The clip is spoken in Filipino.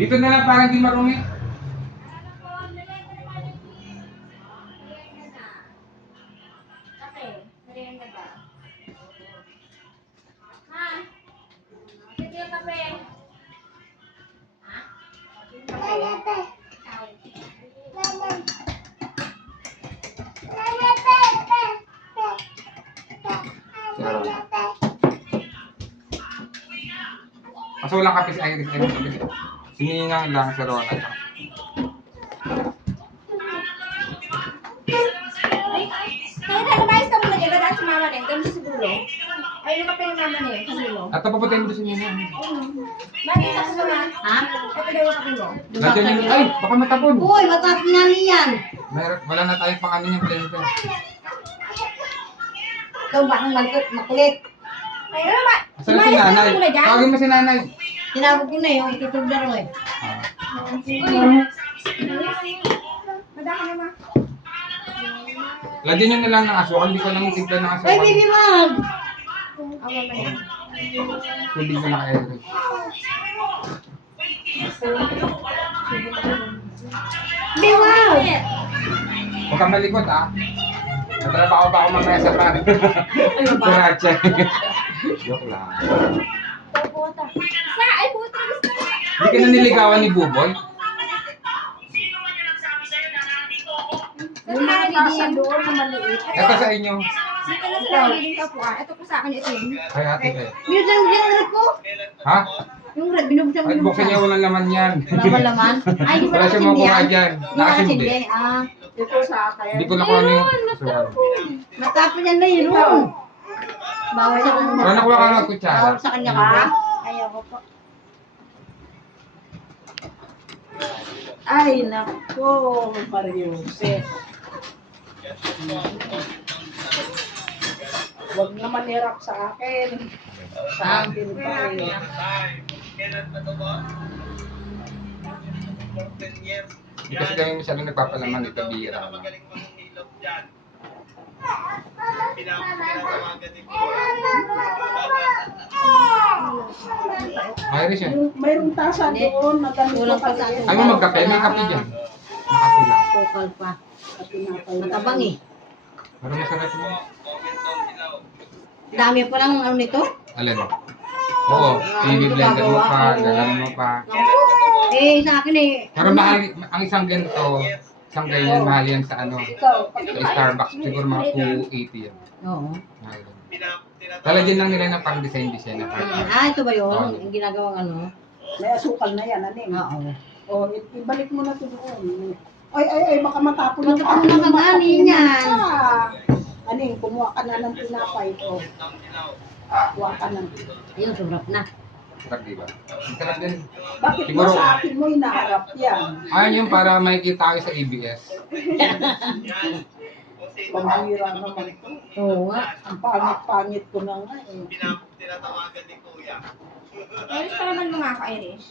Dito na lang para hindi marumi. Kaso walang kape si Iris. Ayun, kape. Siningang lang sa Rona. Kaya lumayas ka muna dyan, dadaan si mama din. Ganun siguro. Ayun ka pa yung mama niya, siguro. At papatayin mo doon si Nina. Bakit ako sa mga? Ha? Ito daw yung kape mo. Nandiyan yung... Ay, baka matapon. Uy, matapos nga niyan. Wala na tayong pang ano yung blender. Ikaw ba ang makulit? Ayun naman. Asan na si nanay? Tawagin mo si nanay. Tinawag ko na yung itutog na rin. Ah. Madaka naman. Lagyan nyo na lang ng asukal. Hindi ko lang timpla ng asukal. Ay, baby mag! Awa mo yan. Tubig mo na kay Iris. Baby mag! Huwag kang malikot ah. Natrabaho pa ako mamaya sa pan. Kuracha. Joke lang. Sa, ay puta, gusto ko. Hindi ka na niligawan ni Buboy? Yung mga bibigyan doon na maliit. Ito sa inyo. Dito na sila nagiging kapuan. Ito po sa akin, ito yun. Kay ate kayo. Binuksan mo yung red ko? Ha? Yung red, binuksan mo Ay, yung buksan niya walang laman yan. Laman laman? Ay, di ba Wala siyang nakasindi makuha yan? dyan. Di ba Nakasindi. nakasindi? Ah, Ito sa akin. Hindi ko nakuha ano yung asukal. matapos yan na yun. Ron. Bawal sa kanya. Pero nakuha ka ng kutsara. Bawal sa kanya ka. Ayaw ko po. Ay, nako, Mariusep. Huwag naman hirap sa akin. Sa akin pa rin. Hindi kasi kami masyadong nagpapalaman dito. Bira lang. Iris yan. Mayroong tasa doon na ganito Kulang pa sa akin. Ay mo magkape. May kape dyan. Nakape lang. Tukal pa. At tinapay lang. Matabang eh. Pero masarap mo. Dami pa lang ano nito. Alin? Oo. I-blender mo pa. Gagawin mo pa. Eh, sa akin eh. Pero mahal, ang isang ganito, isang ganyan, mahal yan sa ano, sa Starbucks. Siguro mga 280 yan. Oo. Mahal yan. Lalagyan lang nila ng pang design na part. Ah, ito ba yun? Yung ginagawang ano? May asukal na yan, aning. Oo. O, ibalik mo na ito doon. Ay, baka matapon yung Matapon na kagani niyan. Aning, kumuha ka na ng tinapay. O, kuha ka na. Ayun, sobrang na. Sarap diba? Ang sarap din. Bakit mo Siguro- sa akin mo inaharap yan? Ayun yung para makikita kayo sa ABS. Pambira naman ito. Oo nga. Ang pangit-pangit ko na nga eh. Irish pa naman mga ka-Irish.